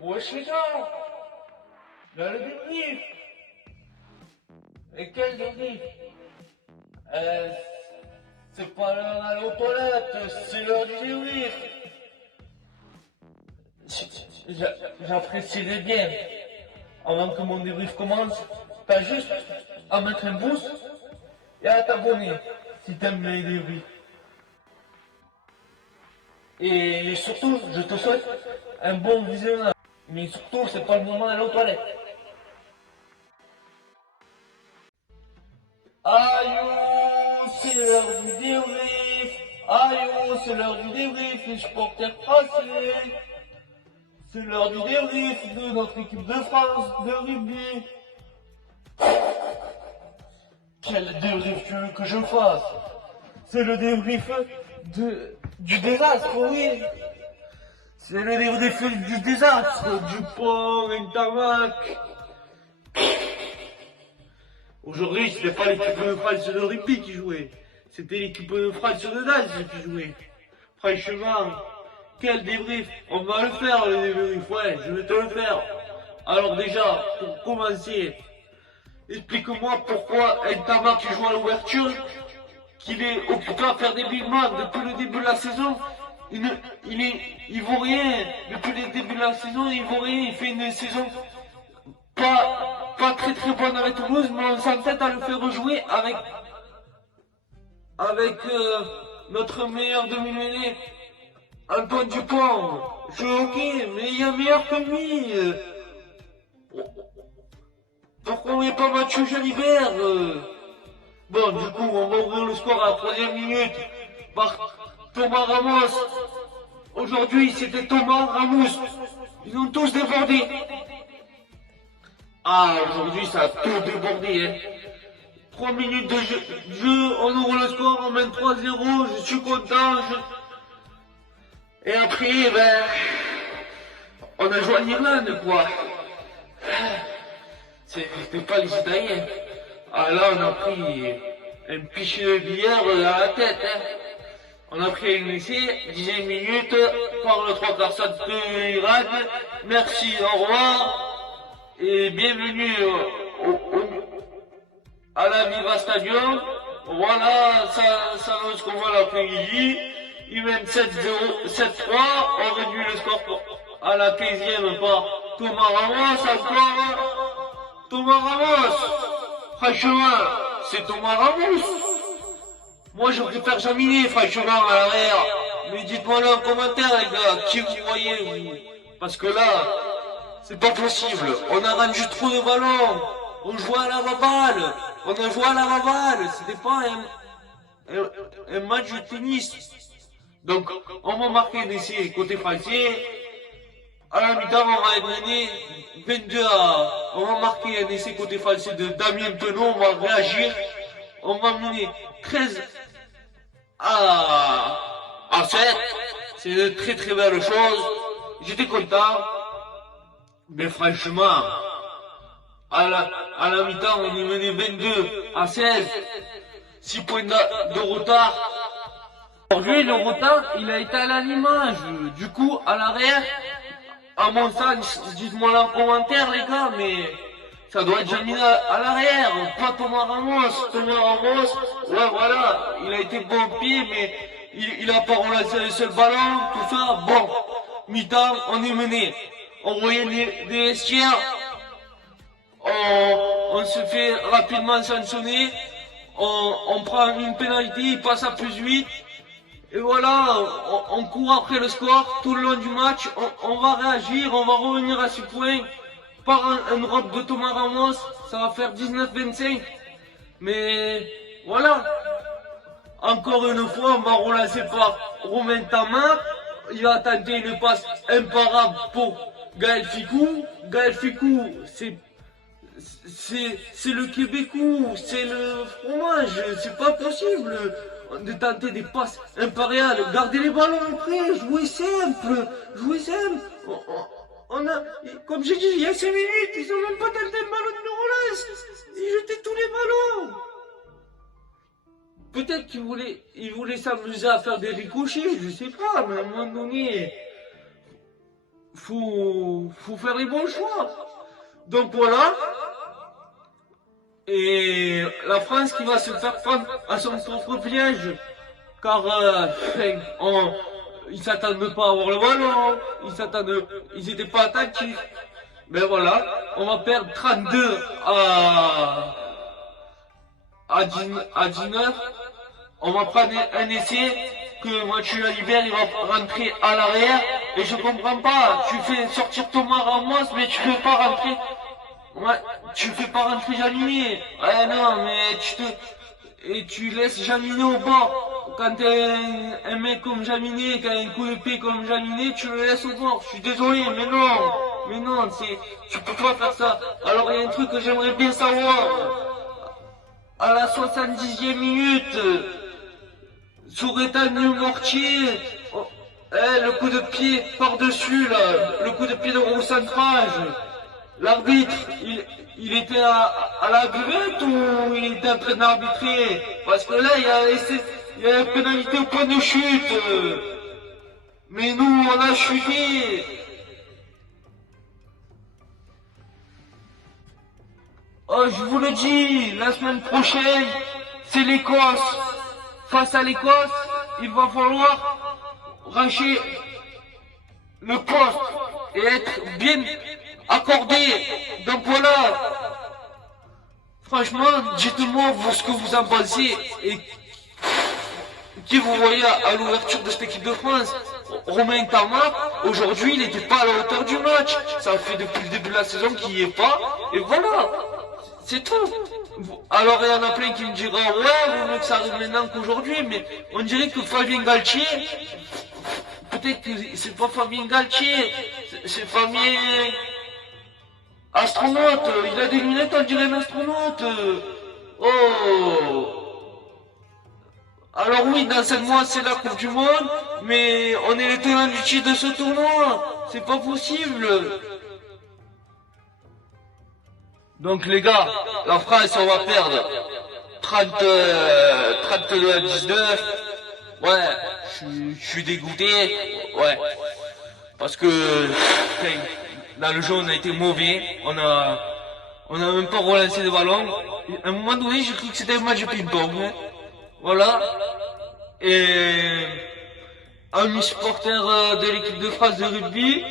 Wesh les gars, là le débrief. Et quel débrief? C'est pas l'heure d'aller aux toilettes, c'est l'heure du débrief. J'apprécierais bien, avant que mon débrief commence, t'as juste à mettre un pouce et à t'abonner si t'aimes les débriefs. Et surtout, je te souhaite un bon visionnage. Mais surtout, c'est pas le moment d'aller aux toilettes. Aïe, oh, c'est l'heure du débrief. Aïe, oh, c'est l'heure du débrief, les supporters français. C'est l'heure du débrief de notre équipe de France de rugby. Quel débrief tu veux que je fasse? C'est le débrief du désastre, oui. C'est le débrief du désastre, Dupont, Ntamak. Aujourd'hui, c'était pas l'équipe de France de rugby qui jouait. C'était l'équipe de France de nage qui jouait. Franchement, quel débrief. On va le faire, le débrief, ouais, je vais te le faire. Alors déjà, pour commencer, explique-moi pourquoi Ntamak joue à l'ouverture, qu'il est occupé à faire des big man depuis le début de la saison. Il vaut rien. Depuis le début de la saison, il vaut rien. Il fait une saison pas très bonne avec Toulouse, mais on s'entête à le faire rejouer avec notre meilleur demi-mêlée, Antoine Dupont. Je suis ok, mais il y a meilleur que lui. Pourquoi on met pas Mathieu Jalibert? Bon, du coup, on va ouvrir le score à la 3e minute par Thomas Ramos. Aujourd'hui, c'était Thomas Ramos. Ils ont tous débordé. Ah, aujourd'hui, ça a tout débordé, hein. 3 minutes de jeu, on ouvre le score, on mène 3-0, je suis content. Et après, ben, on a joué en Irlande, quoi. C'était pas les Italiens. Ah là, on a pris un pichet de billard à la tête, hein. On a pris un essai, 10e minute, par le 3 quarts de l'Irak. Merci, au revoir. Et bienvenue à la Viva Stadium. Voilà, ça annonce qu'on va l'après-midi. Ils mènent 7-0, 7-3. On réduit le score à la 15e par Thomas Ramos. Encore Thomas Ramos. Franchement, c'est Thomas Ramos. Moi, je préfère Jaminet, franchement, à l'arrière. Mais dites-moi-le en commentaire, les gars, qui vous voyez, vous. Parce que là, c'est pas possible. On a rendu trop de ballons. On jouait à la baballe. On a joué à la baballe. C'était pas un match de tennis. Donc, on va marquer un essai côté français. À la mi-temps, on va être mené 22 à... On va marquer un essai côté français de Damien Penaud. On va réagir. On va mener 13 à 7. C'est une très belle chose. J'étais content. Mais franchement, à la mi-temps, on est mené 22 à 16. 6 points de retard. Aujourd'hui, le retard, il a été à l'image. Du coup, à l'arrière, à mon sens, dites-moi en commentaire, les gars, mais ça doit être Jamina à l'arrière, pas Thomas Ramos. Thomas Ramos, ouais, voilà, il a été bon pied, mais il a pas relancé le seul ballon, tout ça. Bon, mi-temps, on est mené. On voyait des vestiaires, on se fait rapidement sanctionner, on prend une pénalité, il passe à plus 8. Et voilà, on court après le score tout le long du match, on va réagir, on va revenir à 6 points par un drop de Thomas Ramos, ça va faire 19-25. Mais voilà, encore une fois, on va relancer par Romain Ntamak. Il va tenter une passe imparable pour Gaël Fickou. Gaël Fickou, c'est le Québécois, c'est le fromage, c'est pas possible de tenter des passes impériales. Gardez les ballons après, jouez simple, jouez simple. On a, comme j'ai dit il y a 5 minutes, ils ont même pas tenté un ballon de relance. Ils jetaient tous les ballons. Peut-être qu'ils voulaient s'amuser à faire des ricochets, je sais pas, mais à un moment donné, faut faire les bons choix. Donc voilà. Et la France qui va se faire prendre à son propre piège. Car ils s'attendent pas à avoir le ballon, ils étaient pas attentifs. Mais voilà, on va perdre 32 à 19. On va prendre un essai que Mathieu Jalibert il va rentrer à l'arrière. Et je comprends pas, tu fais sortir Thomas Ramos, mais tu fais pas rentrer. Ouais, tu fais pas rentrer Jaminet. Ouais non, mais tu laisses Jaminet au bord. Quand t'as un mec comme Jaminet, qui a un coup de pied comme Jaminet, tu le laisses au bord. Je suis désolé, mais non, tu peux pas faire ça. Alors il y a un truc que j'aimerais bien savoir. À la 70e minute, Souretan Mortier, le coup de pied par-dessus, là, le coup de pied de recentrage. L'arbitre, il était à la buvette ou il était en train d'arbitrer? Parce que là, il y a une pénalité au point de chute. Mais nous, on a chuté. Oh, je vous le dis, la semaine prochaine, c'est l'Écosse. Face à l'Écosse, il va falloir ranger le poste et être bien accordé. Donc voilà. Franchement, dites-moi ce que vous en pensez et qui vous voyez à l'ouverture de cette équipe de France. Romain Tamac, aujourd'hui, il n'était pas à la hauteur du match. Ça fait depuis le début de la saison qu'il n'y est pas. Et voilà. C'est tout. Alors il y en a plein qui me diront ouais, vaut mieux que ça arrive maintenant qu'aujourd'hui, mais on dirait que Fabien Galtier, peut-être que c'est pas Fabien Galtier, c'est Fabien astronaute, il a des lunettes, on dirait un astronaute. Oh. Alors oui, dans 7 mois c'est la Coupe du Monde, mais on est les tenants du titre de ce tournoi, c'est pas possible. Donc les gars, la France on va perdre 32 à 19. Ouais, je suis dégoûté. Ouais. Parce que dans le jeu on a été mauvais. On a même pas relancé le ballon. À un moment donné j'ai cru que c'était un match de ping-pong. Hein. Voilà. Et amis supporters de l'équipe de France de rugby,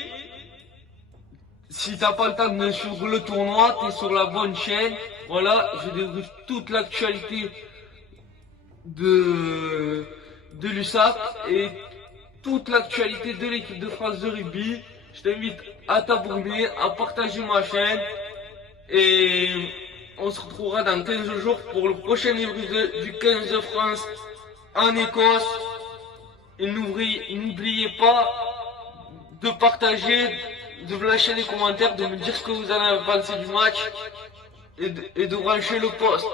si t'as pas le temps de suivre le tournoi, t'es sur la bonne chaîne. Voilà, je débriefe toute l'actualité de l'USAP et toute l'actualité de l'équipe de France de rugby. Je t'invite à t'abonner, à partager ma chaîne et on se retrouvera dans 15 jours pour le prochain débrief du 15 de France en Écosse. Et n'oubliez pas de partager, de lâcher des commentaires, de me dire ce que vous en avez pensé du match et de brancher le poste.